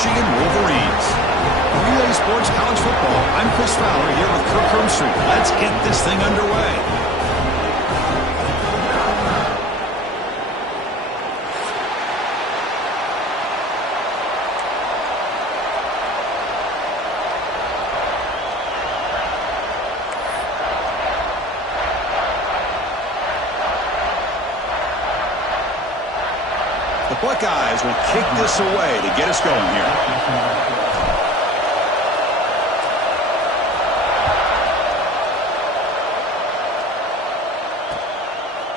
Michigan Wolverines. For EA Sports College Football, I'm Chris Fowler here with Kirk Hermstreet. Let's get this thing underway. The Buckeyes will kick this away to get us going here.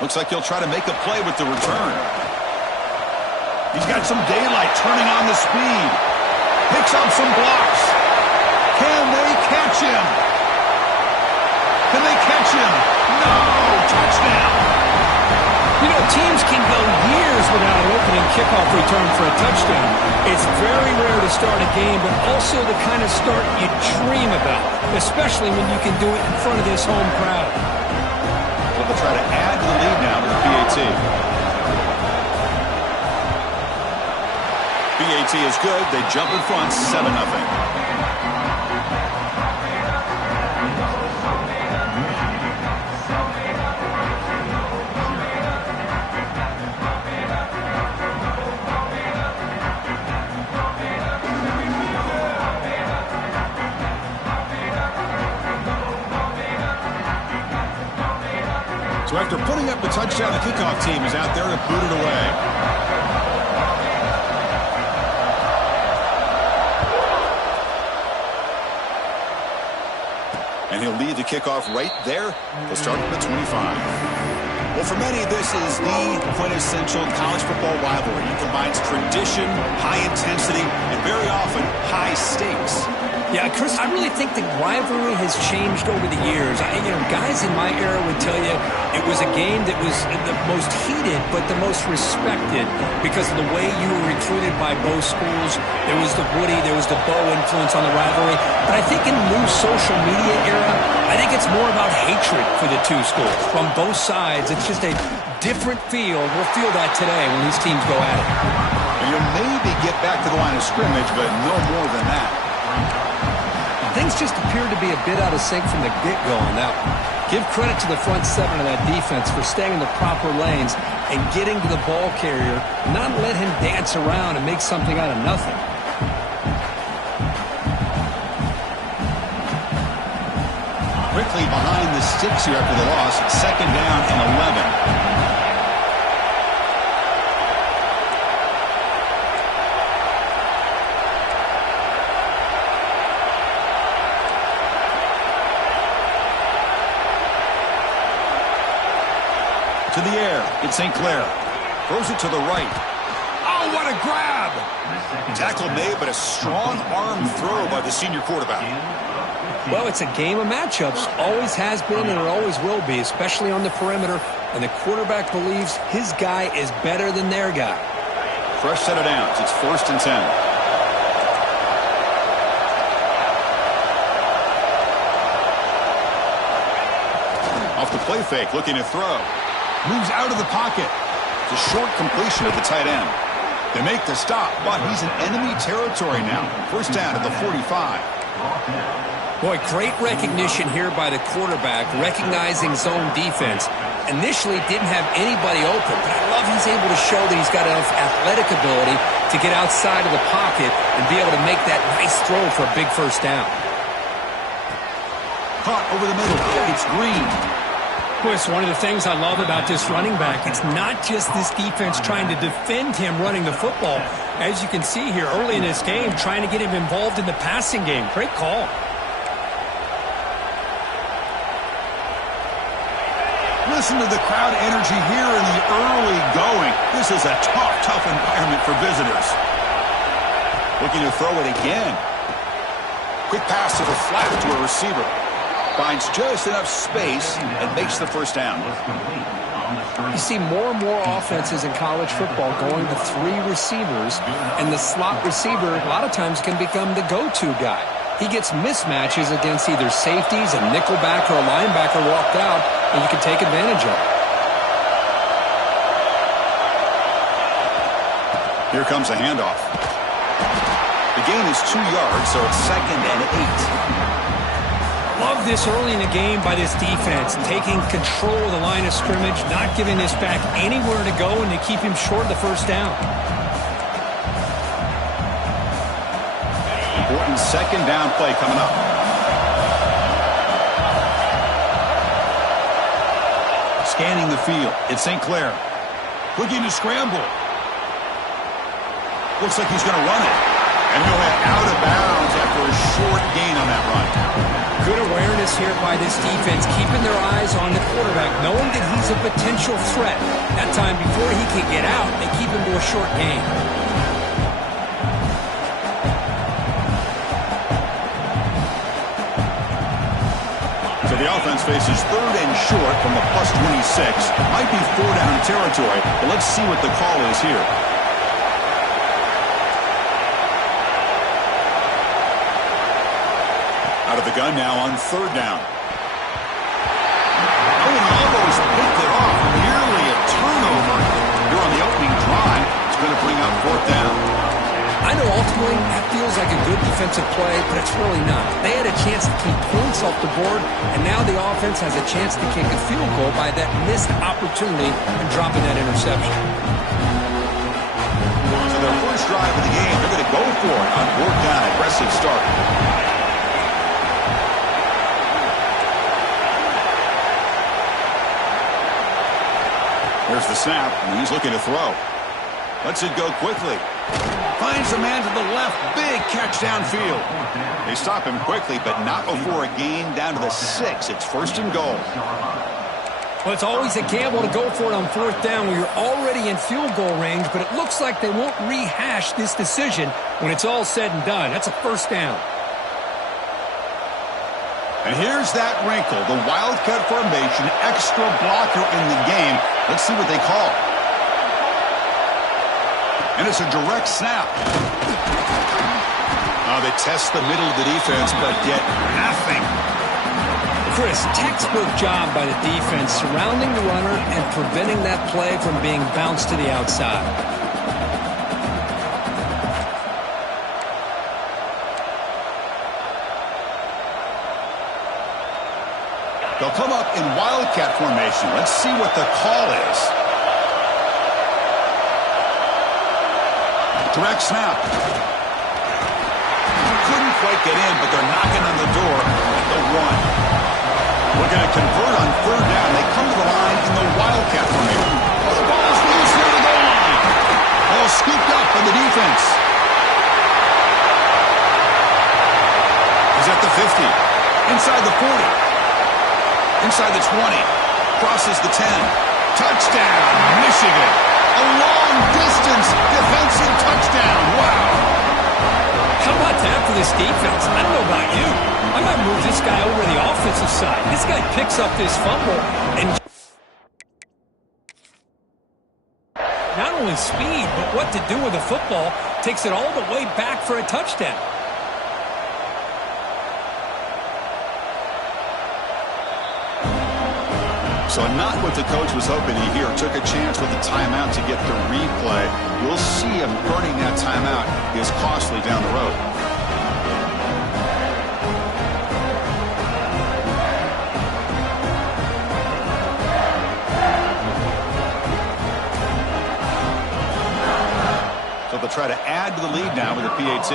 Looks like he'll try to make a play with the return. He's got some daylight turning on the speed. Picks up some blocks. Can they catch him? Can they catch him? No! Touchdown! You know, teams can go years without an opening kickoff return for a touchdown. It's very rare to start a game, but also the kind of start you dream about, especially when you can do it in front of this home crowd. Well, they'll try to add to the lead now with the PAT. PAT is good. They jump in front, 7-0. So after putting up the touchdown, the kickoff team is out there to boot it away. And he'll lead the kickoff right there. They'll start at the 25. Well, for many, this is the quintessential college football rivalry. It combines tradition, high intensity, and very often high stakes. Yeah, Chris, I really think the rivalry has changed over the years. Guys in my era would tell you it was a game that was the most heated but the most respected because of the way you were recruited by both schools. There was the Woody, there was the Bo influence on the rivalry. But I think in the new social media era, I think it's more about hatred for the two schools. From both sides, it's just a different feel. We'll feel that today when these teams go at it. And you'll maybe get back to the line of scrimmage, but no more than that. Things just appeared to be a bit out of sync from the get-go on that one. Give credit to the front seven of that defense for staying in the proper lanes and getting to the ball carrier, not let him dance around and make something out of nothing. Quickly behind the sticks here after the loss, 2nd down and 11. To the air, it's St. Clair. Throws it to the right. Oh, what a grab! Tackle made, but a strong arm throw by the senior quarterback. Well, it's a game of matchups. Always has been and it always will be, especially on the perimeter. And the quarterback believes his guy is better than their guy. Fresh set of downs. It's 1st and 10. Off the play fake, looking to throw. Moves out of the pocket. It's a short completion at the tight end. They make the stop, but he's in enemy territory now. 1st down at the 45. Boy, great recognition here by the quarterback, recognizing zone defense. Initially didn't have anybody open, but I love he's able to show that he's got enough athletic ability to get outside of the pocket and be able to make that nice throw for a big 1st down. Caught over the middle. It's Green. It's one of the things I love about this running back. It's not just this defense trying to defend him running the football. As you can see here early in this game, trying to get him involved in the passing game. Great call. Listen to the crowd energy here in the early going. This is a tough environment for visitors. Looking to throw it again. Quick pass to the flat to a receiver. Finds just enough space and makes the 1st down. You see more and more offenses in college football going to 3 receivers, and the slot receiver a lot of times can become the go-to guy. He gets mismatches against either safeties, a nickelback, or a linebacker walked out, and you can take advantage of it. Here comes a handoff. The gain is 2 yards, so it's 2nd and 8. Love this early in the game by this defense, taking control of the line of scrimmage, not giving this back anywhere to go, and to keep him short of the first down. Important 2nd down play coming up. Scanning the field. It's St. Clair. Looking to scramble. Looks like he's going to run it. And he'll head out of bounds after a short gain on that run. Good awareness here by this defense, keeping their eyes on the quarterback, knowing that he's a potential threat. That time before he can get out, they keep him to a short gain. So the offense faces 3rd and short from the +26. Might be 4-down territory, but let's see what the call is here. Out of the gun now on 3rd down. Oh, and he almost picked it off. Nearly a turnover. Here on the opening drive. It's going to bring up 4th down. I know ultimately that feels like a good defensive play, but it's really not. They had a chance to keep points off the board, and now the offense has a chance to kick a field goal by that missed opportunity and dropping that interception. So their first drive of the game, they're going to go for it on 4th down. Aggressive start. There's the snap, and he's looking to throw. Lets it go quickly. Finds the man to the left. Big catch downfield. They stop him quickly, but not before a gain down to the 6. It's 1st and goal. Well, it's always a gamble to go for it on 4th down when you're already in field goal range, but it looks like they won't rehash this decision when it's all said and done. That's a 1st down. And here's that wrinkle, the wildcat formation, extra blocker in the game. Let's see what they call. And it's a direct snap. Oh, they test the middle of the defense, but get nothing. Chris, textbook job by the defense, surrounding the runner and preventing that play from being bounced to the outside. They'll come up in wildcat formation. Let's see what the call is. Direct snap. Couldn't quite get in, but they're knocking on the door at the 1. We're going to convert on 3rd down. They come to the line in the wildcat formation. Oh, the ball is loose near the goal line. Ball scooped up by the defense. He's at the 50. Inside the 40. Inside the 20. Crosses the 10. Touchdown, Michigan. A long-distance defensive touchdown. Wow. How about that for this defense? I don't know about you. I might move this guy over to the offensive side. This guy picks up this fumble and not only speed, but what to do with the football. Takes it all the way back for a touchdown. So not what the coach was hoping to hear. Took a chance with the timeout to get the replay. We'll see if burning that timeout is costly down the road. So they'll try to add to the lead now with a PAT.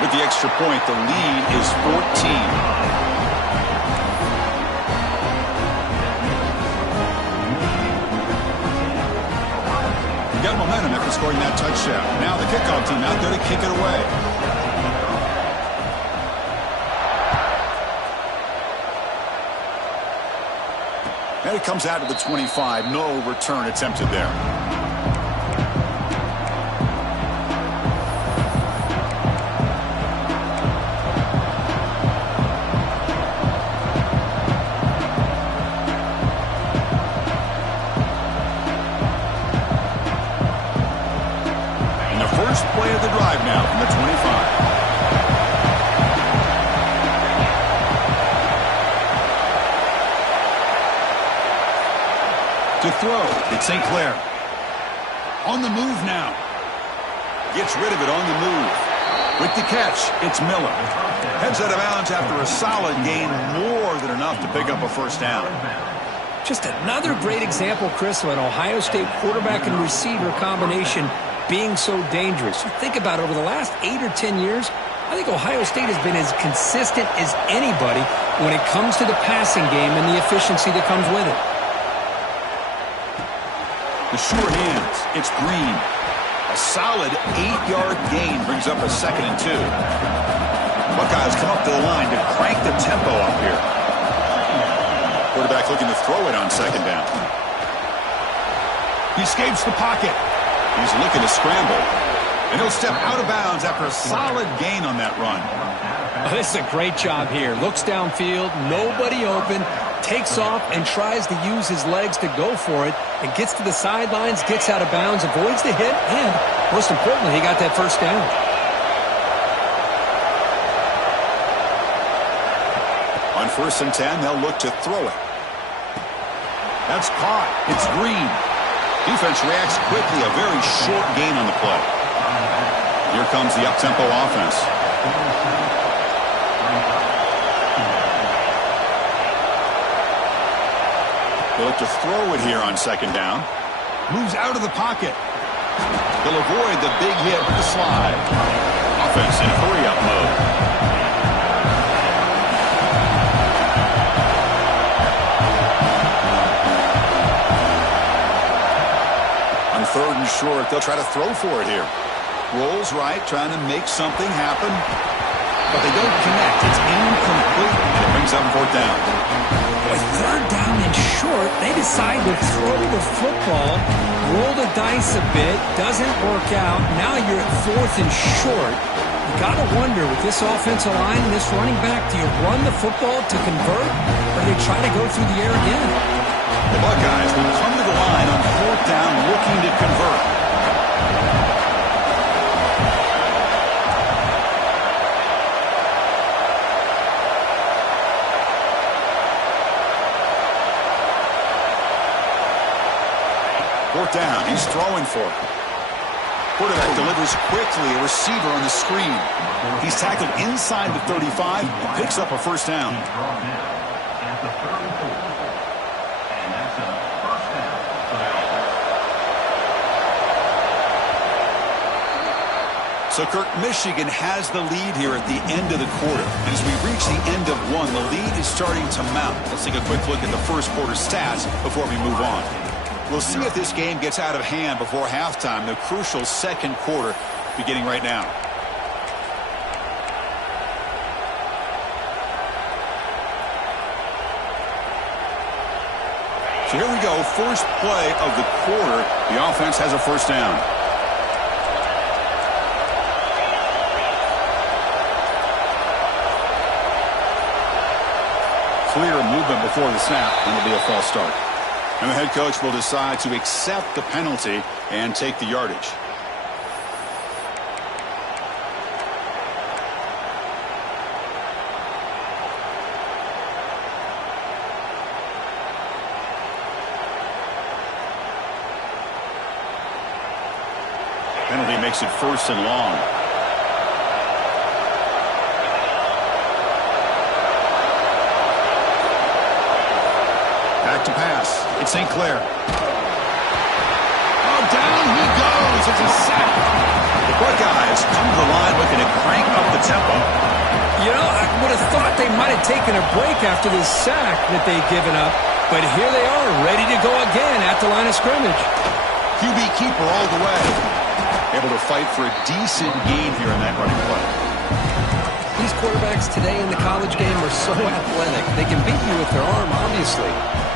With the extra point, the lead is 14. Got momentum after scoring that touchdown. Now the kickoff team out there to kick it away. And it comes out to the 25. No return attempted there. First play of the drive now from the 25. To throw, it's St. Clair. On the move now. Gets rid of it on the move. With the catch, it's Miller. Heads out of bounds after a solid gain, more than enough to pick up a first down. Just another great example, Chris, of an Ohio State quarterback and receiver combination being so dangerous. You think about it, over the last 8 or 10 years, I think Ohio State has been as consistent as anybody when it comes to the passing game and the efficiency that comes with it. The sure hands, it's Green. A solid 8-yard gain brings up a 2nd and 2. Buckeyes come up to the line to crank the tempo up here. Quarterback looking to throw it on 2nd down. He escapes the pocket. He's looking to scramble. And he'll step out of bounds after a solid gain on that run. Oh, this is a great job here. Looks downfield, nobody open, takes off and tries to use his legs to go for it, and gets to the sidelines, gets out of bounds, avoids the hit, and most importantly, he got that first down. On 1st and 10, they'll look to throw it. That's caught. It's Green. Defense reacts quickly. A very short gain on the play. Here comes the up-tempo offense. They'll look to throw it here on 2nd down. Moves out of the pocket. They'll avoid the big hit with the slide. Offense in hurry-up mode. On 3rd and short, they'll try to throw for it here. Rolls right, trying to make something happen. But they don't connect. It's incomplete, and it brings up 4th down. With 3rd down and short, they decide to throw the football, roll the dice a bit, doesn't work out. Now you're at 4th and short. You got to wonder, with this offensive line and this running back, do you run the football to convert, or do you try to go through the air again? The Buckeyes will come to the line on 4th down, looking to convert. Fourth down, he's throwing for it. Quarterback delivers quickly, a receiver on the screen. He's tackled inside the 35, picks up a first down. So, Kirk, Michigan has the lead here at the end of the quarter. And as we reach the end of one, the lead is starting to mount. Let's take a quick look at the first quarter stats before we move on. We'll see if this game gets out of hand before halftime, the crucial 2nd quarter beginning right now. So here we go, first play of the quarter. The offense has a first down. Clear movement before the snap, and it'll be a false start. And the head coach will decide to accept the penalty and take the yardage. Penalty makes it 1st and long. Back to pass. It's St. Clair. Oh, down he goes. It's a sack. The Buckeyes come to the line looking to crank up the tempo. You know, I would have thought they might have taken a break after this sack that they'd given up. But here they are, ready to go again at the line of scrimmage. QB keeper all the way. Able to fight for a decent gain here in that running play. These quarterbacks today in the college game are so athletic. They can beat you with their arm, obviously.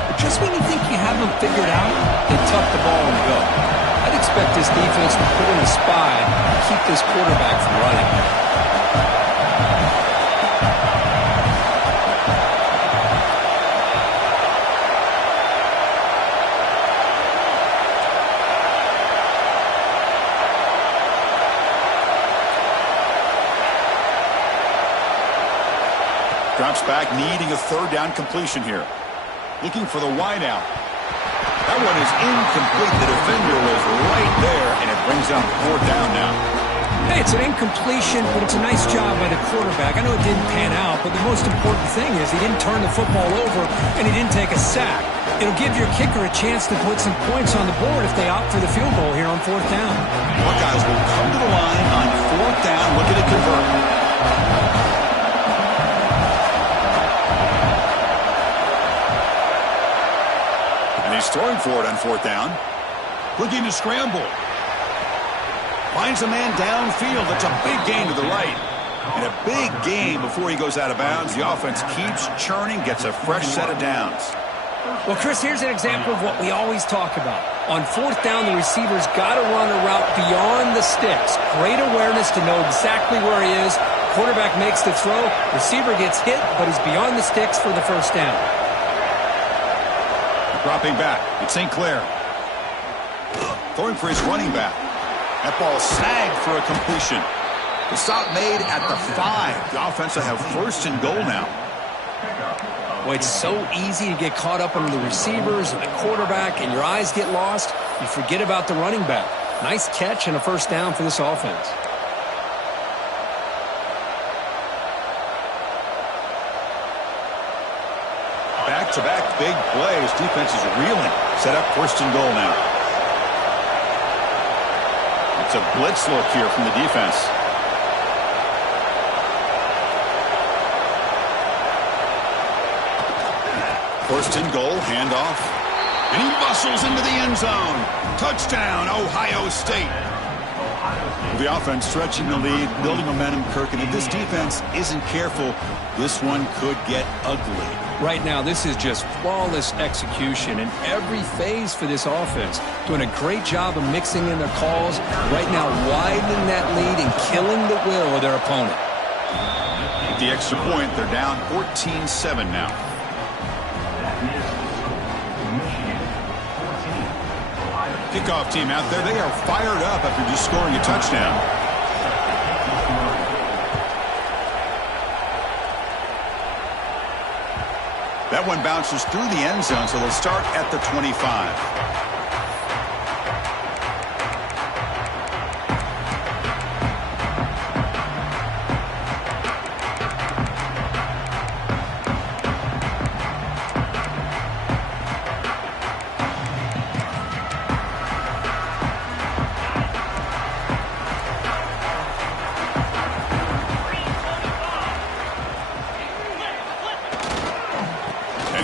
But just when you think you have them figured out, they tuck the ball and go. I'd expect this defense to put in a spy and keep this quarterback from running. Drops back, needing a 3rd down completion here. Looking for the wide out. That one is incomplete. The defender was right there, and it brings up 4th down now. Hey, it's an incompletion, but it's a nice job by the quarterback. I know it didn't pan out, but the most important thing is he didn't turn the football over and he didn't take a sack. It'll give your kicker a chance to put some points on the board if they opt for the field goal here on 4th down. Buckeyes will come to the line on 4th down, looking to convert. And he's throwing for it on 4th down. Looking to scramble. Finds a man downfield. It's a big gain to the right. And a big gain before he goes out of bounds. The offense keeps churning, gets a fresh set of downs. Well, Chris, here's an example of what we always talk about. On 4th down, the receiver's got to run a route beyond the sticks. Great awareness to know exactly where he is. Quarterback makes the throw. Receiver gets hit, but he's beyond the sticks for the 1st down. Dropping back. It's St. Clair. Throwing for his running back. That ball snagged for a completion. The stop made at the 5. The offense will have 1st and goal now. Well, it's so easy to get caught up on the receivers and the quarterback, and your eyes get lost. You forget about the running back. Nice catch and a 1st down for this offense. Back-to-back big plays. Defense is reeling. Set up 1st and goal now. It's a blitz look here from the defense. First and goal, handoff. And he muscles into the end zone. Touchdown, Ohio State. The offense stretching the lead, building momentum, Kirk. And if this defense isn't careful, this one could get ugly. Right now, this is just flawless execution in every phase for this offense. Doing a great job of mixing in their calls. Right now, widening that lead and killing the will of their opponent. With the extra point, they're down 14-7 now. Kickoff team out there. They are fired up after just scoring a touchdown. That one bounces through the end zone, so they'll start at the 25.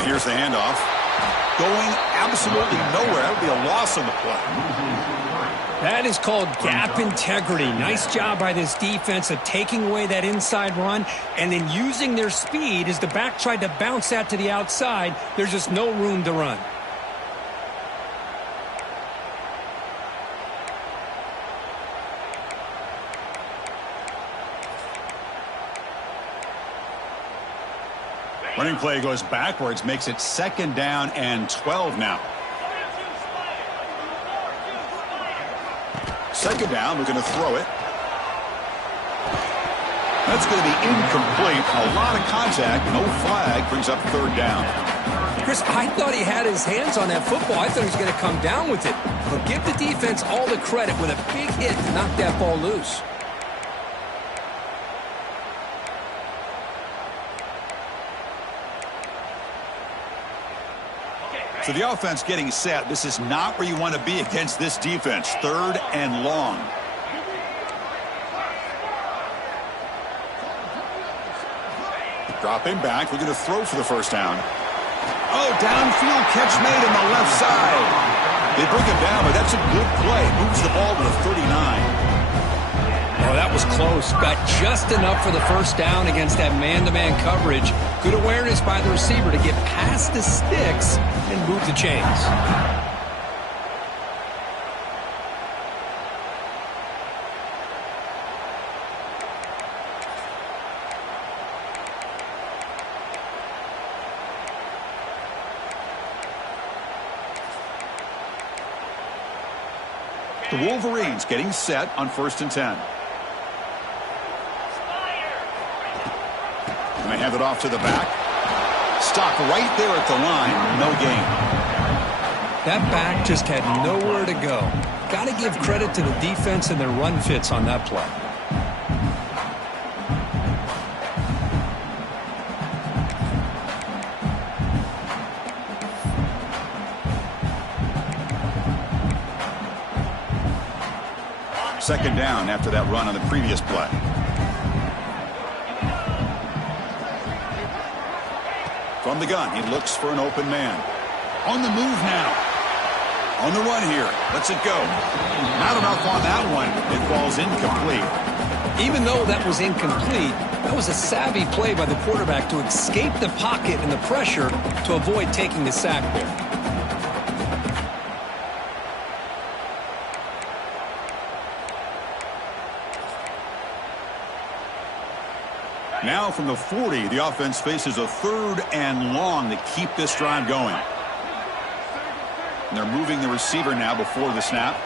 Here's the handoff. Going absolutely nowhere. That would be a loss on the play. That is called gap integrity. Nice job by this defense of taking away that inside run and then using their speed as the back tried to bounce that to the outside. There's just no room to run. Running play goes backwards, makes it 2nd down and 12 now. 2nd down, we're going to throw it. That's going to be incomplete. A lot of contact, no flag, brings up 3rd down. Chris, I thought he had his hands on that football. I thought he was going to come down with it. But give the defense all the credit with a big hit to knock that ball loose. So the offense getting set. This is not where you want to be against this defense. 3rd and long. Dropping back. We're going to throw for the 1st down. Oh, downfield catch made on the left side. They bring him down, but that's a good play. Moves the ball to the 39. Oh, that was close. Got just enough for the 1st down against that man-to-man coverage. Good awareness by the receiver to get past the sticks and move the chains. The Wolverines getting set on 1st and 10. And they hand it off to the back. Stop right there at the line. No gain. That back just had nowhere to go. got to give credit to the defense and their run fits on that play. Second down after that run on the previous play. From the gun, he looks for an open man. On the move now. On the run here. Lets it go. Not enough on that one. It falls incomplete. Even though that was incomplete, that was a savvy play by the quarterback to escape the pocket and the pressure to avoid taking the sack there. Now from the 40, the offense faces a 3rd and long to keep this drive going. And they're moving the receiver now before the snap.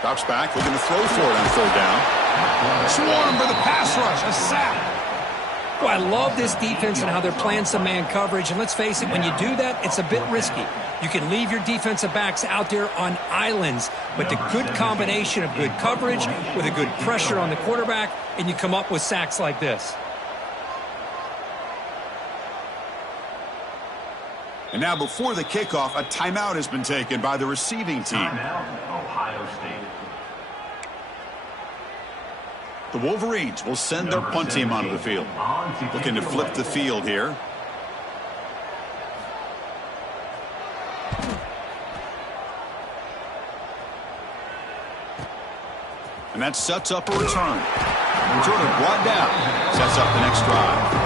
Drops back, looking to throw for it on 3rd down. Swarm for the pass rush, a sack. Well, I love this defense and how they're playing some man coverage. And let's face it, when you do that, it's a bit risky. You can leave your defensive backs out there on islands, but the good combination of good coverage with a good pressure on the quarterback, and you come up with sacks like this. And now before the kickoff, a timeout has been taken by the receiving team. Ohio State. The Wolverines will send their punt team onto the field. Looking to flip the field here. And that sets up a return. Returner brought down. Sets up the next drive.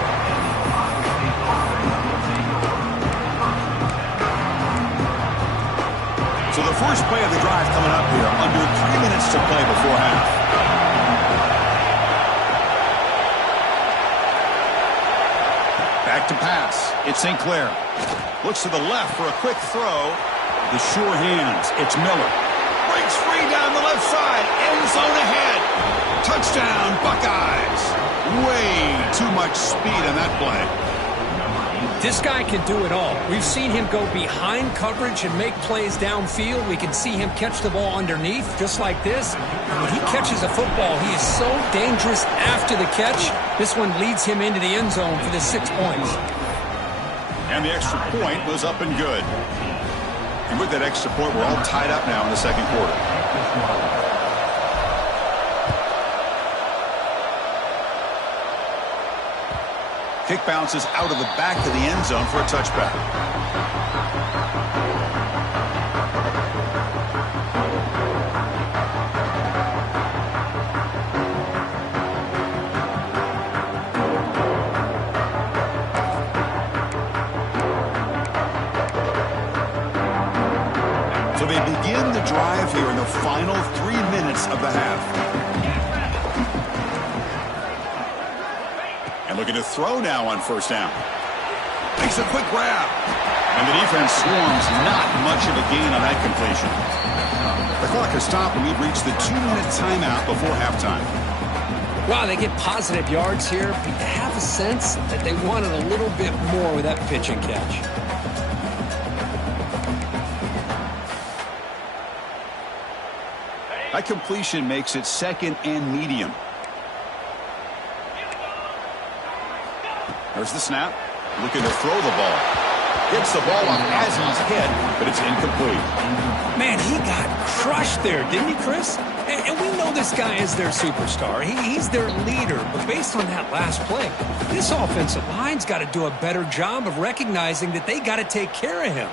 So the first play of the drive coming up here. Under 3 minutes to play before half. Back to pass. It's St. Clair. Looks to the left for a quick throw. The sure hands. It's Miller. Breaks free down the left side. End zone ahead. Touchdown, Buckeyes. Way too much speed on that play. This guy can do it all. We've seen him go behind coverage and make plays downfield. We can see him catch the ball underneath, just like this. And when he catches a football, he is so dangerous after the catch. This one leads him into the end zone for the 6 points. And the extra point was up and good. And with that extra point, we're all tied up now in the second quarter. Kick bounces out of the back of the end zone for a touchback. So they begin the drive here in the final 3 minutes of the half. Looking to throw now on first down. Makes a quick grab. And the defense swarms. Not much of a gain on that completion. The clock has stopped and we've reached the 2-minute timeout before halftime. Wow, they get positive yards here. But you have a sense that they wanted a little bit more with that pitch and catch. That completion makes it 2nd and medium. There's the snap. Looking to throw the ball. Gets the ball off as he's hit, but it's incomplete. Man, he got crushed there, didn't he, Chris? And we know this guy is their superstar. He's their leader. But based on that last play, this offensive line's got to do a better job of recognizing that they got to take care of him.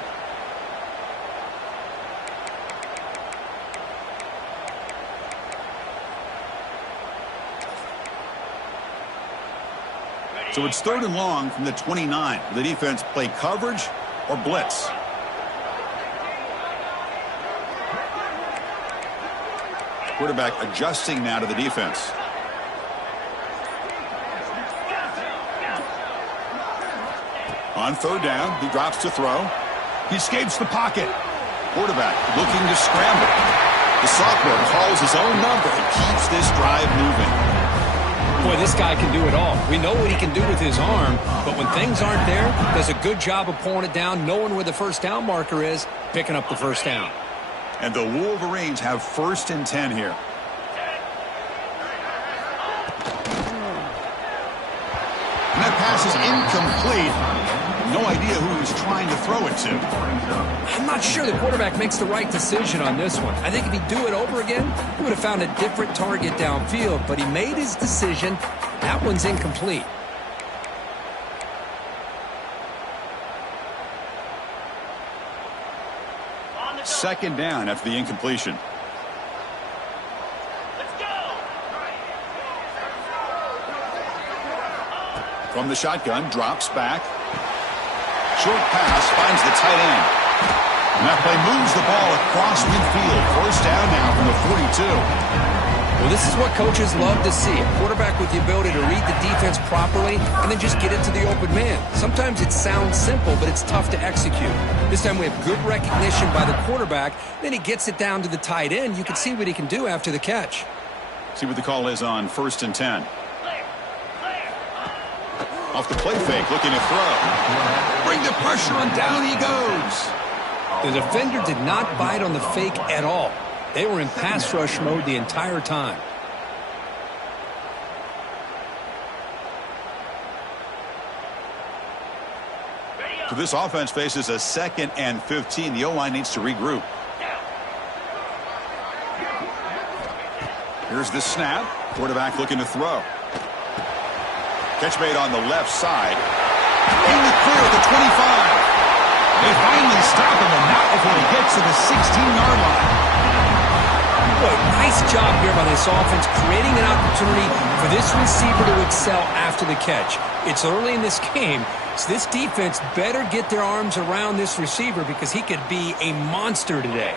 So it's 3rd and long from the 29. Will the defense play coverage or blitz? Quarterback adjusting now to the defense. On 3rd down, he drops to throw. He escapes the pocket. Quarterback looking to scramble. The sophomore calls his own number and keeps this drive moving. Boy, this guy can do it all. We know what he can do with his arm, but when things aren't there, does a good job of pulling it down, knowing where the first down marker is, picking up the first down. And the Wolverines have 1st and 10 here. And that pass is incomplete. No idea who he's trying to throw it to. I'm not sure the quarterback makes the right decision on this one. I think if he'd do it over again, he would have found a different target downfield, but he made his decision. That one's incomplete. Second down after the incompletion. From the shotgun, drops back. Short pass finds the tight end. And that play moves the ball across midfield. 1st down now from the 42. Well, this is what coaches love to see. A quarterback with the ability to read the defense properly and then just get it to the open man. Sometimes it sounds simple, but it's tough to execute. This time we have good recognition by the quarterback. Then he gets it down to the tight end. You can see what he can do after the catch. See what the call is on 1st and 10. Off the play fake, looking to throw. Bring the pressure on, down he goes. The defender did not bite on the fake at all. They were in pass rush mode the entire time. So this offense faces a 2nd and 15. The O-line needs to regroup. Here's the snap. Quarterback looking to throw. Catch made on the left side. In the clear at the 25. They finally stop him, and not before he gets to the 16-yard line. Boy, nice job here by this offense, creating an opportunity for this receiver to excel after the catch. It's early in this game, so this defense better get their arms around this receiver because he could be a monster today.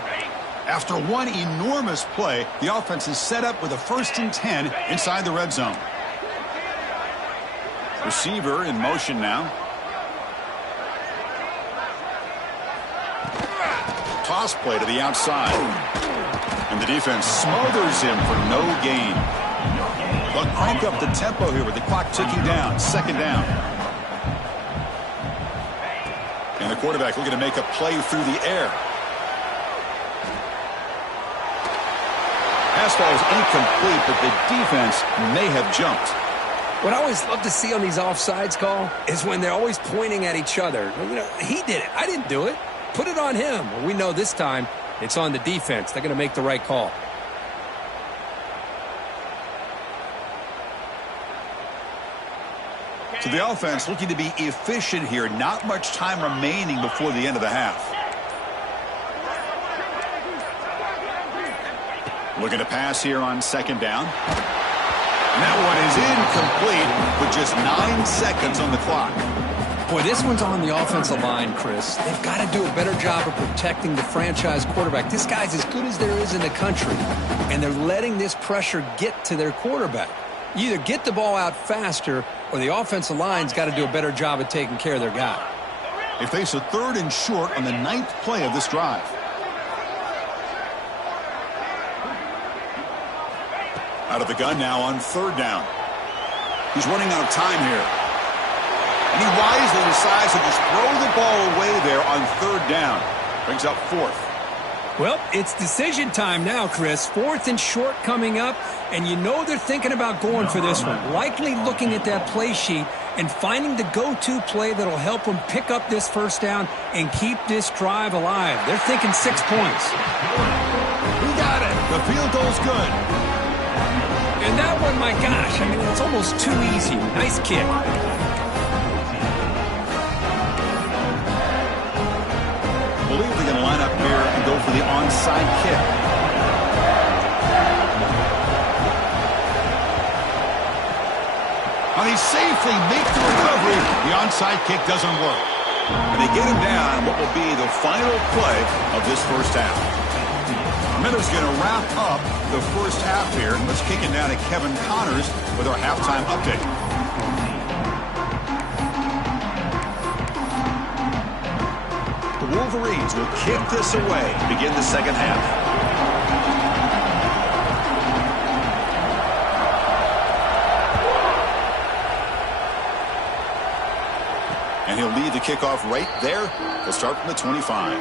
After one enormous play, the offense is set up with a 1st and 10 inside the red zone. Receiver in motion now. Toss play to the outside. And the defense smothers him for no gain. They'll crank up the tempo here with the clock ticking down. 2nd down. And the quarterback looking to make a play through the air. Pass ball is incomplete, but the defense may have jumped. What I always love to see on these offsides call is when they're always pointing at each other. You know, he did it. I didn't do it. Put it on him. Well, we know this time it's on the defense. They're going to make the right call. So the offense looking to be efficient here. Not much time remaining before the end of the half. Looking to pass here on 2nd down. And that one is incomplete with just 9 seconds on the clock. Boy, this one's on the offensive line, Chris. They've got to do a better job of protecting the franchise quarterback. This guy's as good as there is in the country, and they're letting this pressure get to their quarterback. You either get the ball out faster, or the offensive line's got to do a better job of taking care of their guy. They face a 3rd and short on the 9th play of this drive. Out of the gun now on 3rd down. He's running out of time here. And he wisely decides to just throw the ball away there on 3rd down. Brings up 4th. Well, it's decision time now, Chris. 4th and short coming up, and you know they're thinking about going for this one. Likely looking at that play sheet and finding the go-to play that'll help them pick up this 1st down and keep this drive alive. They're thinking 6 points. We got it. The field goal's good. And that one, my gosh, I mean, it's almost too easy. Nice kick. I believe they're going to line up here and go for the onside kick. Now they safely make the recovery. The onside kick doesn't work. And they get him down what will be the final play of this 1st half. Miller's going to wrap up the 1st half here. Let's kick it down to Kevin Connors with our halftime update. The Wolverines will kick this away to begin the 2nd half. And he'll lead the kickoff right there. He'll start from the 25.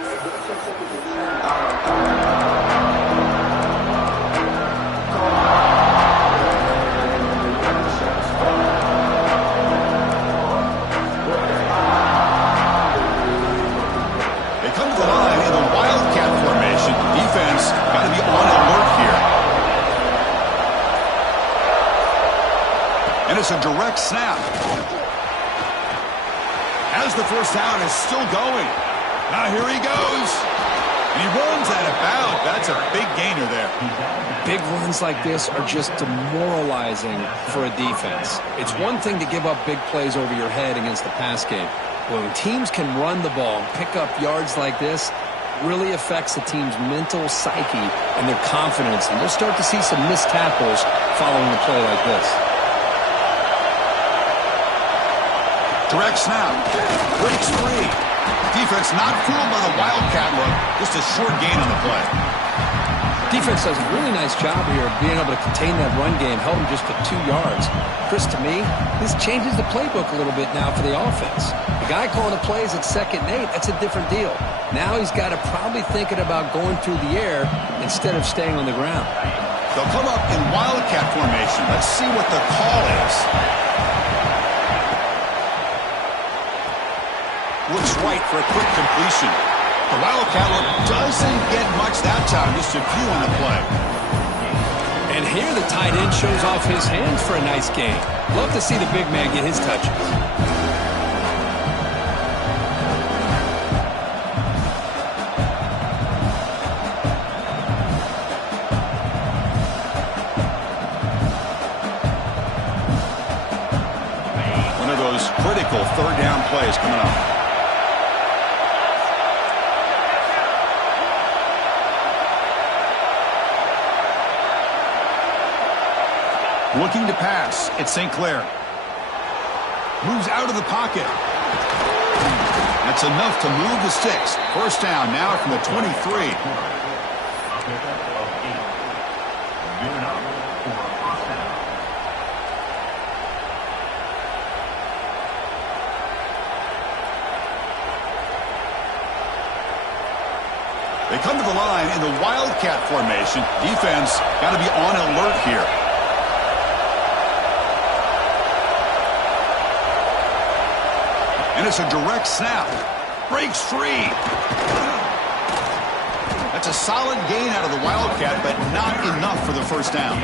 They come to the line in the Wildcat formation. Defense got to be on alert here. And it's a direct snap. As the first down is still going. Now here he goes. And he runs at about. That's a big gainer there. Big runs like this are just demoralizing for a defense. It's one thing to give up big plays over your head against the pass game. When teams can run the ball and pick up yards like this, it really affects the team's mental psyche and their confidence. And you'll start to see some missed tackles following a play like this. Direct snap. Breaks free. Defense not fooled by the Wildcat look. Just a short gain on the play. Defense does a really nice job here of being able to contain that run game. Held him just to 2 yards. Chris, to me, this changes the playbook a little bit now for the offense. The guy calling the plays at 2nd and 8, that's a different deal. Now he's got to probably thinking about going through the air instead of staying on the ground. They'll come up in Wildcat formation. Let's see what the call is. Looks right for a quick completion. The Wildcat look doesn't get much that time, just a few on the play. And here the tight end shows off his hands for a nice gain. Love to see the big man get his touches. One of those critical third down plays coming up. Looking to pass. It's St. Clair. Moves out of the pocket. That's enough to move the sticks. First down now from the 23. They come to the line in the Wildcat formation. Defense got to be on alert here. And it's a direct snap. Breaks free. That's a solid gain out of the Wildcat, but not enough for the first down.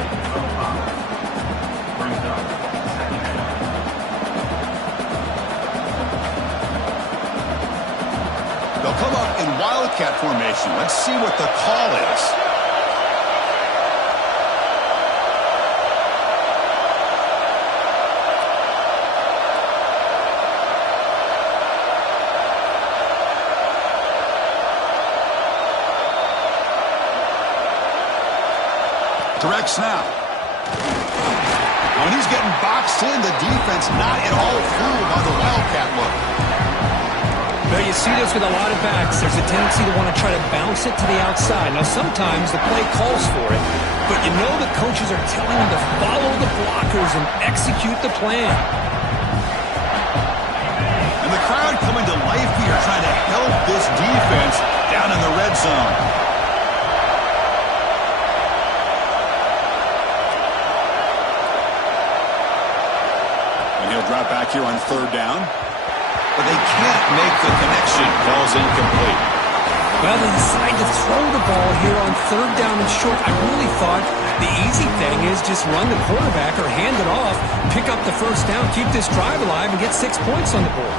They'll come up in Wildcat formation. Let's see what the call is. Direct snap. When he's getting boxed in, the defense not at all fooled by the Wildcat look. Now you see this with a lot of backs. There's a tendency to want to try to bounce it to the outside. Now sometimes the play calls for it, but you know the coaches are telling them to follow the blockers and execute the plan. And the crowd coming to life here trying to help this defense down in the red zone. Drop back here on third down. But they can't make the connection. Ball's incomplete. Well, they decide to throw the ball here on third down and short. I really thought the easy thing is just run the quarterback or hand it off, pick up the first down, keep this drive alive, and get 6 points on the board.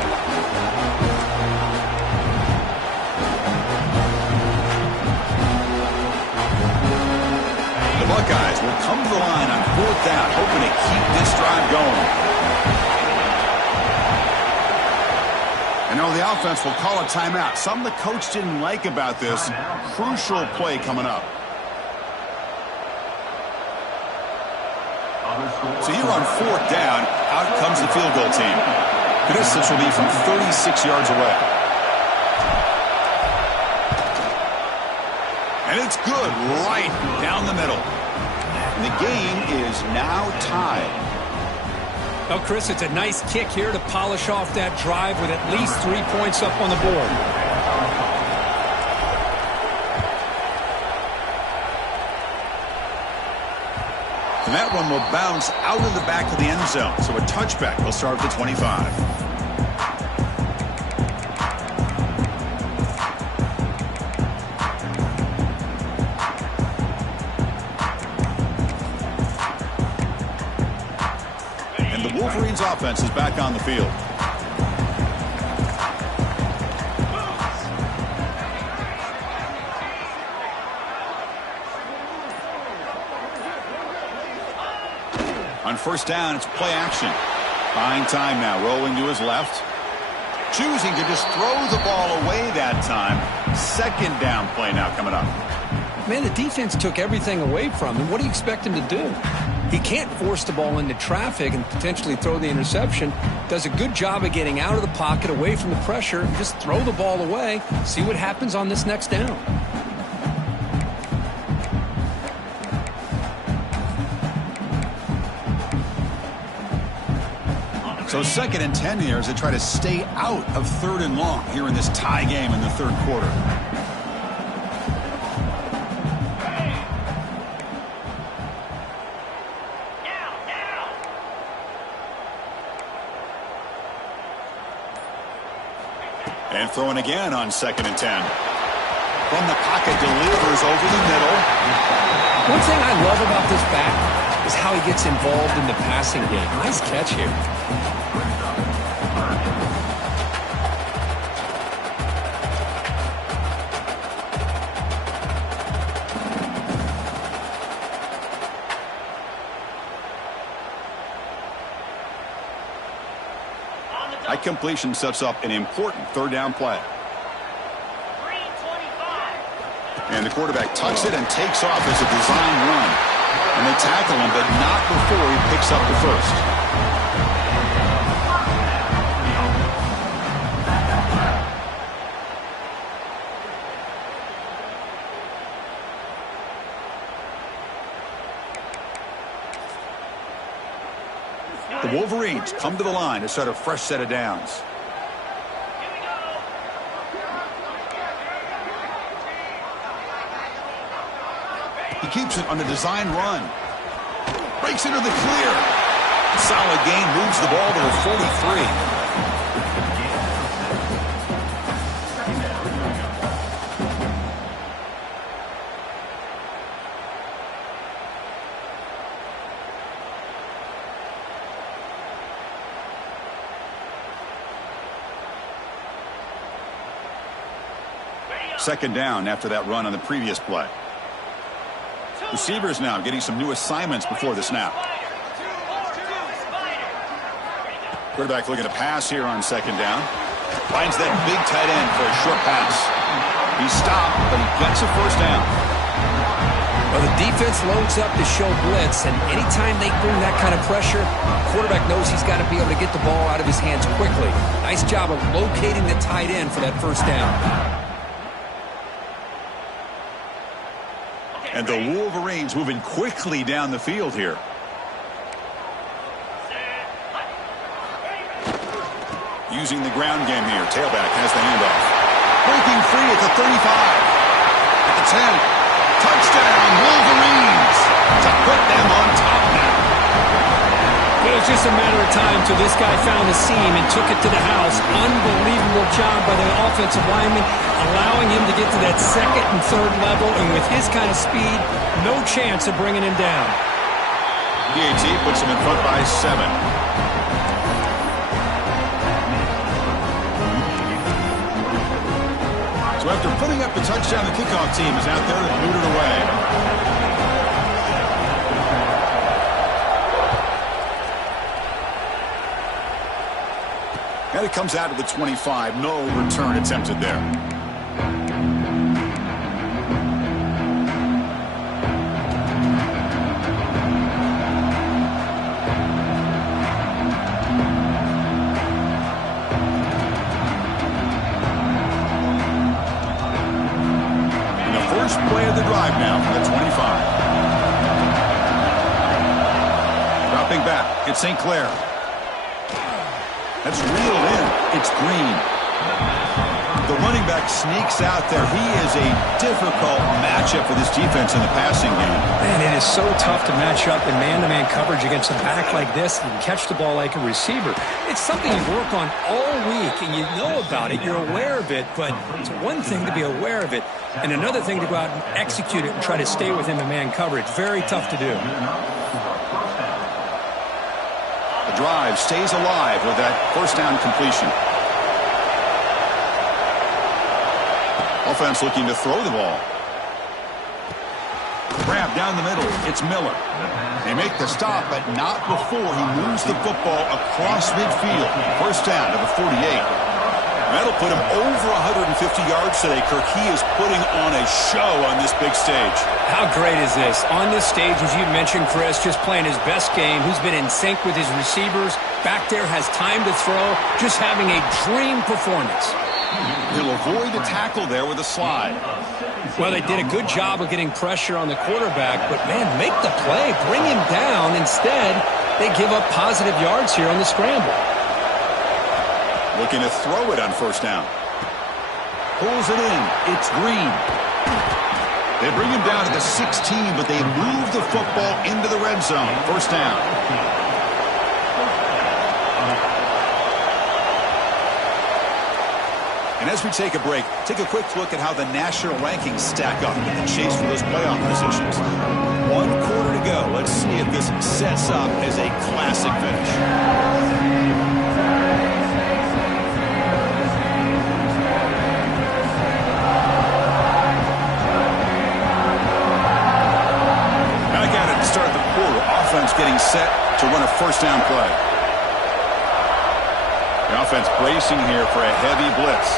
The Buckeyes will come to the line on fourth down, hoping to keep this drive going. And now the offense will call a timeout. Something the coach didn't like about this. Crucial play coming up. So here on fourth down, out comes the field goal team. The distance will be from 36 yards away. And it's good right down the middle. And the game is now tied. Well, Chris, it's a nice kick here to polish off that drive with at least 3 points up on the board. And that one will bounce out of the back of the end zone. So a touchback will start at the 25. Wolverines offense is back on the field. On first down, it's play action. Buying time now, rolling to his left. Choosing to just throw the ball away that time. Second down play now coming up. Man, the defense took everything away from him. What do you expect him to do? He can't force the ball into traffic and potentially throw the interception. Does a good job of getting out of the pocket, away from the pressure, and just throw the ball away. See what happens on this next down. So 2nd and 10 here as they try to stay out of 3rd and long here in this tie game in the 3rd quarter. And throwing again on 2nd and 10. From the pocket, delivers over the middle. One thing I love about this back is how he gets involved in the passing game. Nice catch here. That completion sets up an important 3rd down play. And the quarterback tucks it and takes off as a design run. And they tackle him, but not before he picks up the first. The Wolverines come to the line to start a fresh set of downs. He keeps it on a design run. Breaks into the clear. Solid gain, moves the ball to the 43. Second down after that run on the previous play. Receivers now getting some new assignments before the snap. Quarterback looking to pass here on 2nd down. Finds that big tight end for a short pass. He's stopped, but he gets a first down. Well, the defense loads up to show blitz, and anytime they bring that kind of pressure, the quarterback knows he's got to be able to get the ball out of his hands quickly. Nice job of locating the tight end for that first down. And the Wolverines moving quickly down the field here. Using the ground game here. Tailback has the handoff. Breaking free at the 35. At the 10. Touchdown, Wolverines. To put them on top now. It was just a matter of time till this guy found a seam and took it to the house. Unbelievable job by the offensive lineman, allowing him to get to that 2nd and 3rd level, and with his kind of speed, no chance of bringing him down. PAT puts him in front by 7. So after putting up the touchdown, the kickoff team is out there and booted away. And it comes out of the 25. No return attempted there. And the first play of the drive now from the 25. Dropping back, it's St. Clair. That's reeled in. It's Green. The running back sneaks out there. He is a difficult matchup for this defense in the passing game. Man, it is so tough to match up in man-to-man coverage against a back like this and catch the ball like a receiver. It's something you work on all week, and you know about it. You're aware of it, but it's one thing to be aware of it, and another thing to go out and execute it and try to stay with him in man coverage. Very tough to do. The drive stays alive with that first down completion. Offense looking to throw the ball. Grab down the middle. It's Miller. They make the stop, but not before he moves the football across midfield. First down to the 48. That'll put him over 150 yards today, Kirk. He is putting on a show on this big stage. How great is this? On this stage, as you mentioned, Chris, just playing his best game. Who's been in sync with his receivers. Back there, has time to throw. Just having a dream performance. He'll avoid a tackle there with a slide. Well, they did a good job of getting pressure on the quarterback, but, man, make the play. Bring him down. Instead, they give up positive yards here on the scramble. Looking to throw it on first down. Pulls it in. It's Green. They bring him down to the 16, but they move the football into the red zone. First down. And as we take a break, take a quick look at how the national rankings stack up in the chase for those playoff positions. 1 quarter to go. Let's see if this sets up as a classic finish. Offense getting set to run a first down play. The offense bracing here for a heavy blitz.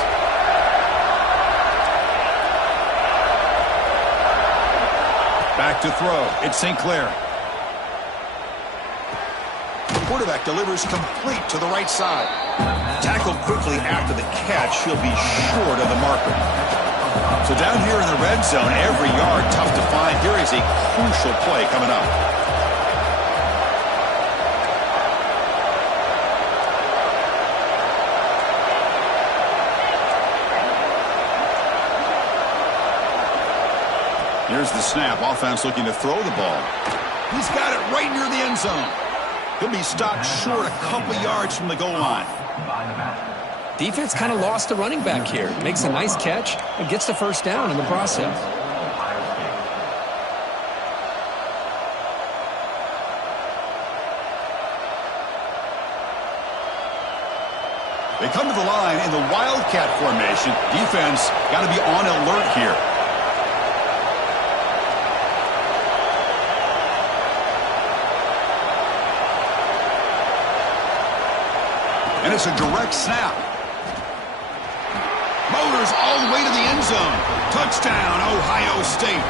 Back to throw. It's St. Clair. The quarterback delivers complete to the right side. Tackled quickly after the catch. He'll be short of the marker. So down here in the red zone, every yard tough to find. Here is a crucial play coming up. Here's the snap. Offense looking to throw the ball. He's got it right near the end zone. He'll be stopped short a couple yards from the goal line. Defense kind of lost the running back here. Makes a nice catch and gets the first down in the process. They come to the line in the Wildcat formation. Defense got to be on alert here. And it's a direct snap. Motors all the way to the end zone. Touchdown, Ohio State.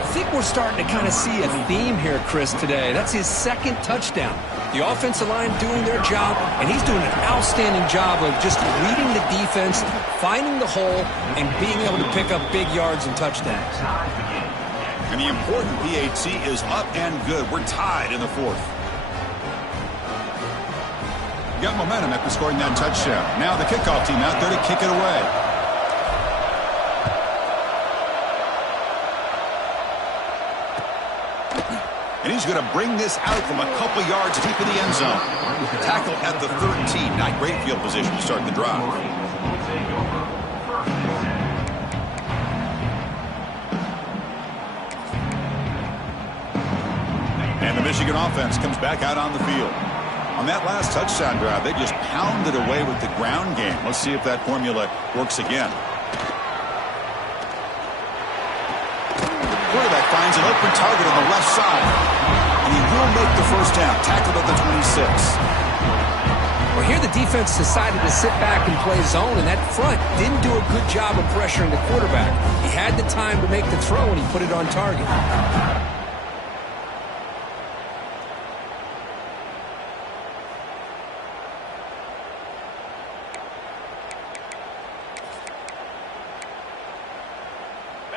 I think we're starting to kind of see a theme here, Chris, today. That's his second touchdown. The offensive line doing their job, and he's doing an outstanding job of just reading the defense, finding the hole, and being able to pick up big yards and touchdowns. And the important PAT is up and good. We're tied in the fourth. Got momentum after scoring that touchdown. Now the kickoff team out there to kick it away. And he's going to bring this out from a couple yards deep in the end zone. Tackled at the 13. Not great field position to start the drive. And the Michigan offense comes back out on the field. On that last touchdown drive, they just pounded away with the ground game. Let's see if that formula works again. The quarterback finds an open target on the left side. And he will make the first down. Tackled at the 26. Well, here the defense decided to sit back and play zone, and that front didn't do a good job of pressuring the quarterback. He had the time to make the throw, and he put it on target.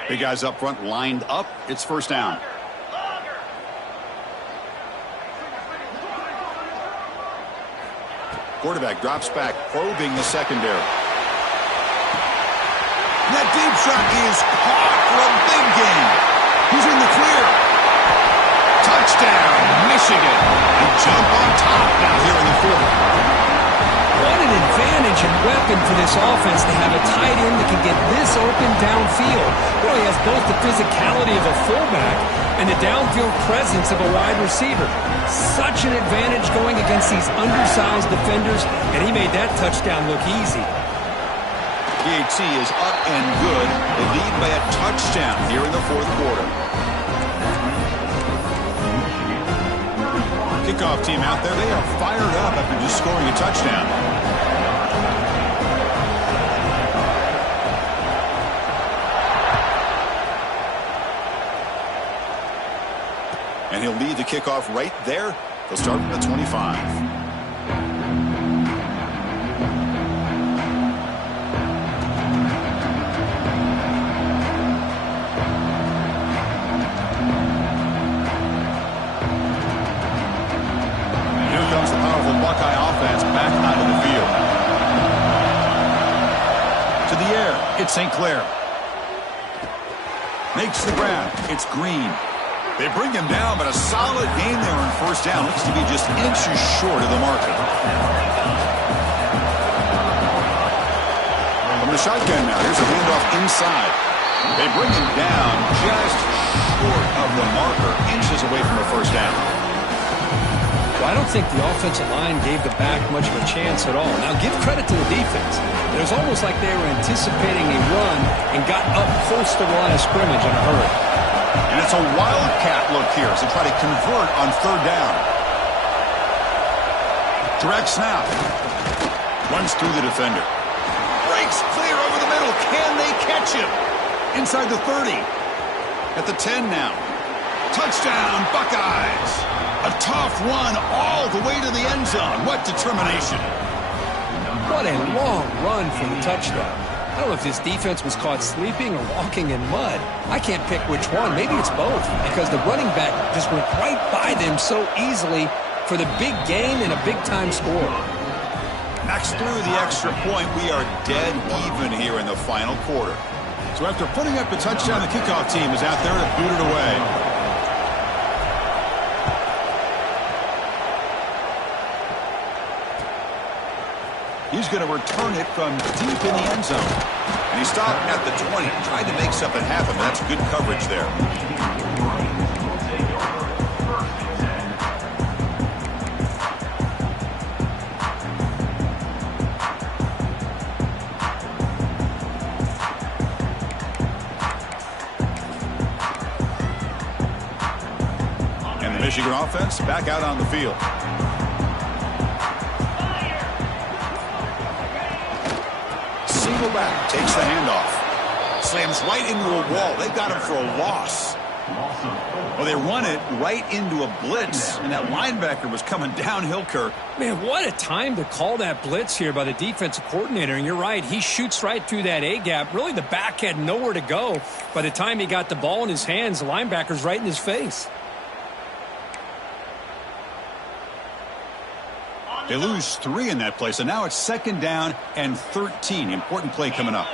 Big guys up front lined up. It's first down. Quarterback drops back, probing the secondary. That deep shot is caught for a big gain. He's in the clear. Touchdown, Michigan. And jump on top now here in the fourth. What an advantage and weapon for this offense to have a tight end that can get this open downfield. Well, he has both the physicality of a fullback and the downfield presence of a wide receiver. Such an advantage going against these undersized defenders, and he made that touchdown look easy. PAT is up and good. They lead by a touchdown here in the fourth quarter. Kickoff team out there, they are fired up after just scoring a touchdown. And he'll lead the kickoff right there. They'll start from the 25. It's St. Clair. Makes the grab. It's Green. They bring him down, but a solid gain there on first down. Looks to be just inches short of the marker. From the shotgun now, here's a handoff inside. They bring him down just short of the marker, inches away from a first down. Well, I don't think the offensive line gave the back much of a chance at all. Now, give credit to the defense. It was almost like they were anticipating a run and got up close to the line of scrimmage in a hurry. And it's a wildcat look here as they try to convert on third down. Direct snap. Runs through the defender. Breaks clear over the middle. Can they catch him? Inside the 30. At the 10 now. Touchdown, Buckeyes. A tough one all the way to the end zone. What determination. What a long run for the touchdown. I don't know if this defense was caught sleeping or walking in mud. I can't pick which one. Maybe it's both, because the running back just went right by them so easily for the big gain and a big-time score. Knocks through the extra point. We are dead even here in the final quarter. So after putting up the touchdown, the kickoff team is out there to boot it away. He's going to return it from deep in the end zone. And he stopped at the 20. Tried to make something happen. That's good coverage there. And the Michigan offense back out on the field. Back, takes the handoff. Slams right into a wall. They got him for a loss. Well, they run it right into a blitz, and that linebacker was coming downhill, Kirk. Man, what a time to call that blitz here by the defensive coordinator. And you're right, he shoots right through that A-gap. Really, the back had nowhere to go. By the time he got the ball in his hands, the linebacker's right in his face. They lose 3 in that play, so now it's 2nd down and 13. Important play coming up.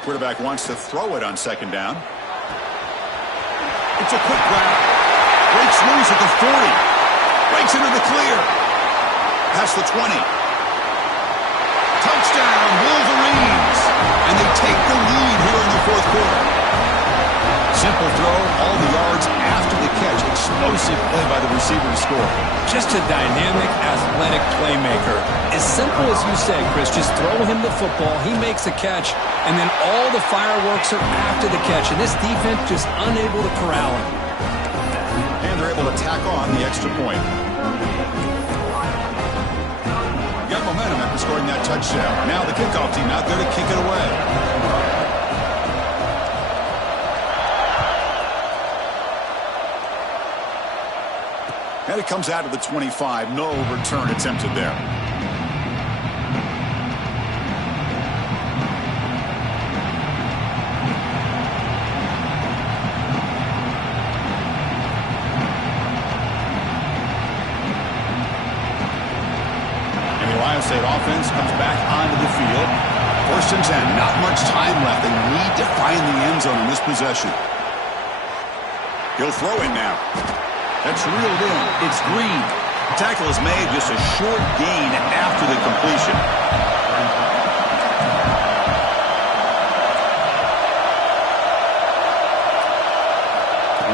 Quarterback wants to throw it on 2nd down. It's a quick grab. Breaks loose at the 40. Breaks into the clear. Past the 20. Touchdown, Wolverines. And they take the lead here in the fourth quarter. Simple throw, all the yards after the catch. Explosive play by the receiver to score. Just a dynamic, athletic playmaker. As simple as you said, Chris, just throw him the football, he makes a catch, and then all the fireworks are after the catch. And this defense just unable to corral him. And they're able to tack on the extra point. Got momentum after scoring that touchdown. Now the kickoff team out there to kick it away. And it comes out of the 25. No return attempted there. 1st and 10. Not much time left. They need to find the end zone in this possession. He'll throw it now. That's reeled in. It's Green. The tackle is made, just a short gain after the completion.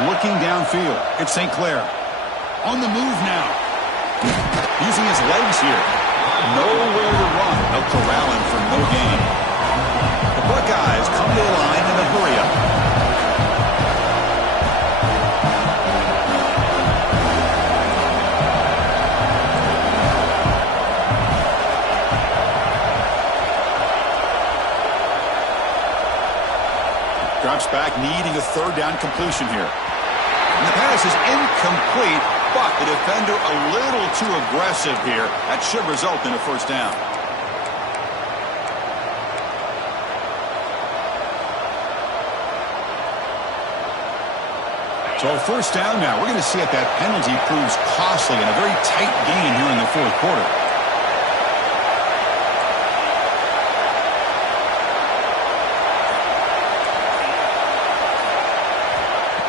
Looking downfield. It's St. Clair. On the move now. Using his legs here. Nowhere to run. They'll corral him for no gain. The Buckeyes come to the line in a hurry-up. Drops back, needing a 3rd down completion here. And the pass is incomplete, but the defender a little too aggressive here. That should result in a 1st down. So a 1st down now. We're going to see if that penalty proves costly in a very tight game here in the 4th quarter.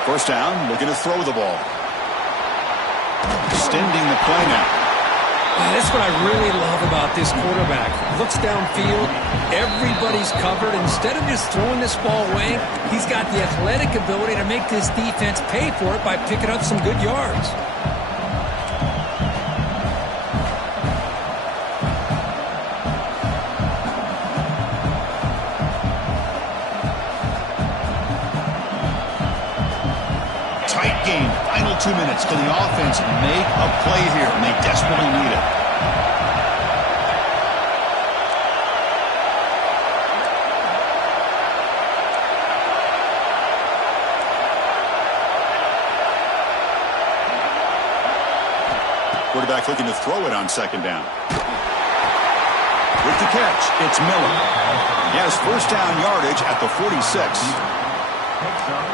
First down, looking to throw the ball. Extending the play now. That's what I really love about this quarterback. Looks downfield, everybody's covered. Instead of just throwing this ball away, he's got the athletic ability to make this defense pay for it by picking up some good yards. Game, final 2 minutes. Can the offense make a play here? And they desperately need it. Quarterback looking to throw it on 2nd down. With the catch, it's Miller. He has 1st down yardage at the 46.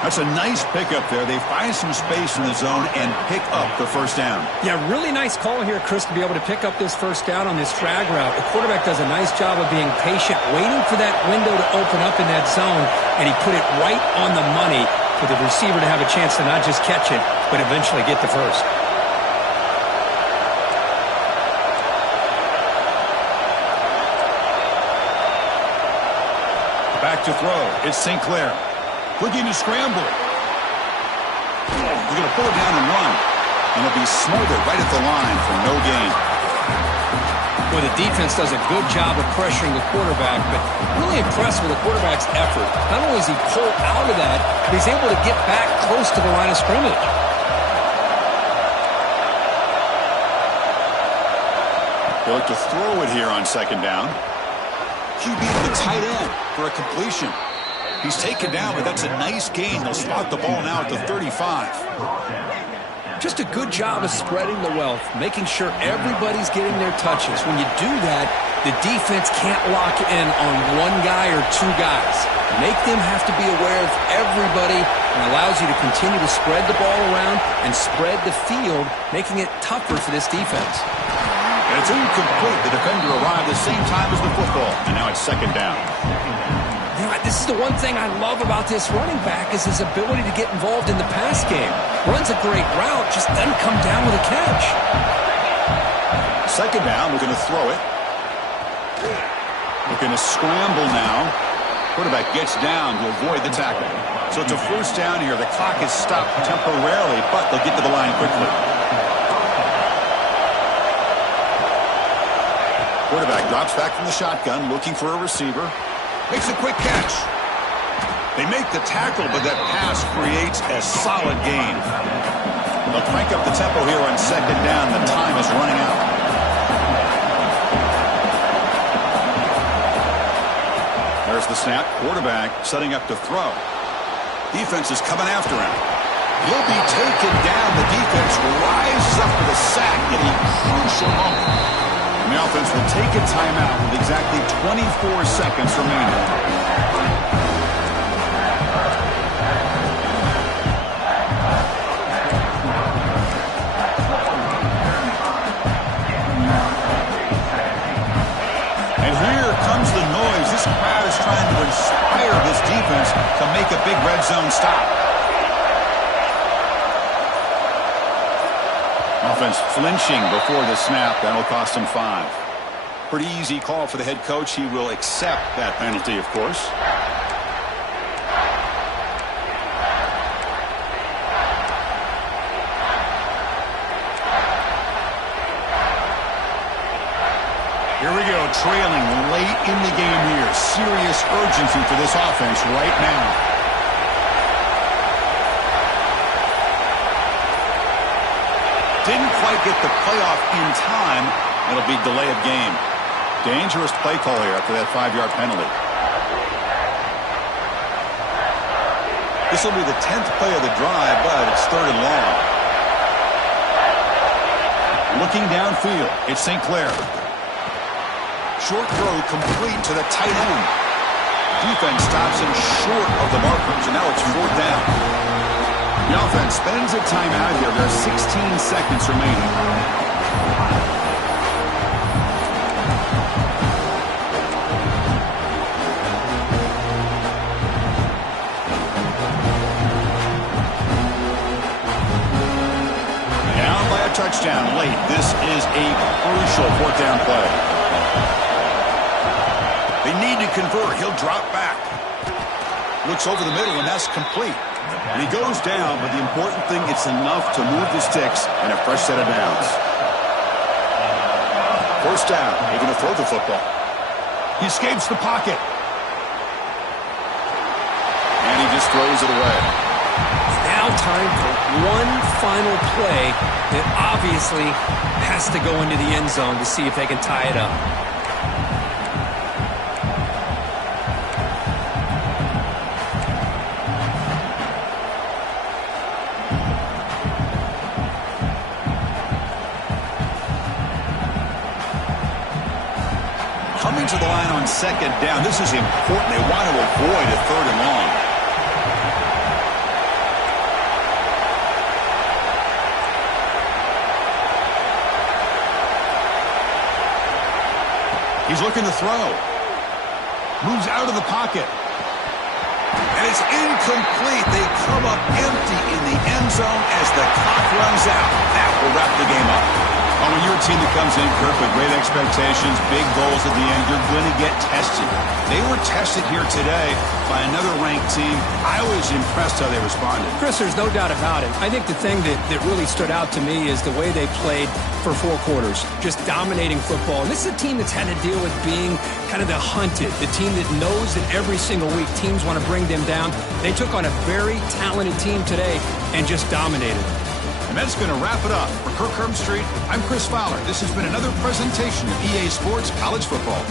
That's a nice pickup there. They find some space in the zone and pick up the 1st down. Yeah, really nice call here, Chris, to be able to pick up this 1st down on this drag route. The quarterback does a nice job of being patient, waiting for that window to open up in that zone, and he put it right on the money for the receiver to have a chance to not just catch it, but eventually get the 1st. Back to throw. It's St. Clair. Looking to scramble. They're going to pull it down and run. And it'll be smothered right at the line for no gain. Well, the defense does a good job of pressuring the quarterback, but really impressed with the quarterback's effort. Not only is he pulled out of that, but he's able to get back close to the line of scrimmage. They look to throw it here on 2nd down. QB to the tight end for a completion. He's taken down, but that's a nice gain. They'll spot the ball now at the 35. Just a good job of spreading the wealth, making sure everybody's getting their touches. When you do that, the defense can't lock in on one guy or 2 guys. Make them have to be aware of everybody and allows you to continue to spread the ball around and spread the field, making it tougher for this defense. And it's incomplete. The defender arrived the same time as the football, and now it's 2nd down. You know, this is the one thing I love about this running back is his ability to get involved in the pass game. Runs a great route, just doesn't come down with a catch. 2nd down, we're going to throw it. Looking to scramble now. Quarterback gets down to avoid the tackle. So it's a 1st down here. The clock is stopped temporarily, but they'll get to the line quickly. Quarterback drops back from the shotgun, looking for a receiver. Makes a quick catch. They make the tackle, but that pass creates a solid gain. They'll crank up the tempo here on 2nd down. The time is running out. There's the snap. Quarterback setting up to throw. Defense is coming after him. He'll be taken down. The defense rises up for the sack in a crucial moment. And the offense will take a timeout with exactly 24 seconds remaining. And here comes the noise. This crowd is trying to inspire this defense to make a big red zone stop. Offense flinching before the snap. That'll cost him 5. Pretty easy call for the head coach. He will accept that penalty, of course. Here we go, trailing late in the game here. Serious urgency for this offense right now. Didn't quite get the playoff in time. It'll be delay of game. Dangerous play call here after that 5-yard penalty. This will be the 10th play of the drive, but it's 3rd and long. Looking downfield, it's St. Clair. Short throw complete to the tight end. Defense stops him short of the markers, and now it's 4th down. The offense spends a timeout here. There's 16 seconds remaining. Down by a touchdown late. This is a crucial 4th down play. They need to convert. He'll drop back. Looks over the middle, and that's complete. And he goes down, but the important thing, it's enough to move the sticks and a fresh set of downs. 1st down. They're going to throw the football. He escapes the pocket. And he just throws it away. Now time for one final play that obviously has to go into the end zone to see if they can tie it up. Coming to the line on 2nd down. This is important. They want to avoid a 3rd and long. He's looking to throw. Moves out of the pocket. And it's incomplete. They come up empty in the end zone as the clock runs out. That will wrap the game up. Oh, when you're a team that comes in, Kirk, with great expectations, big goals at the end, you're going to get tested. They were tested here today by another ranked team. I was impressed how they responded. Chris, there's no doubt about it. I think the thing that really stood out to me is the way they played for 4 quarters, just dominating football. And this is a team that's had to deal with being kind of the hunted, the team that knows that every single week teams want to bring them down. They took on a very talented team today and just dominated. And that's going to wrap it up. For Kirk Herbstreit, I'm Chris Fowler. This has been another presentation of EA Sports College Football.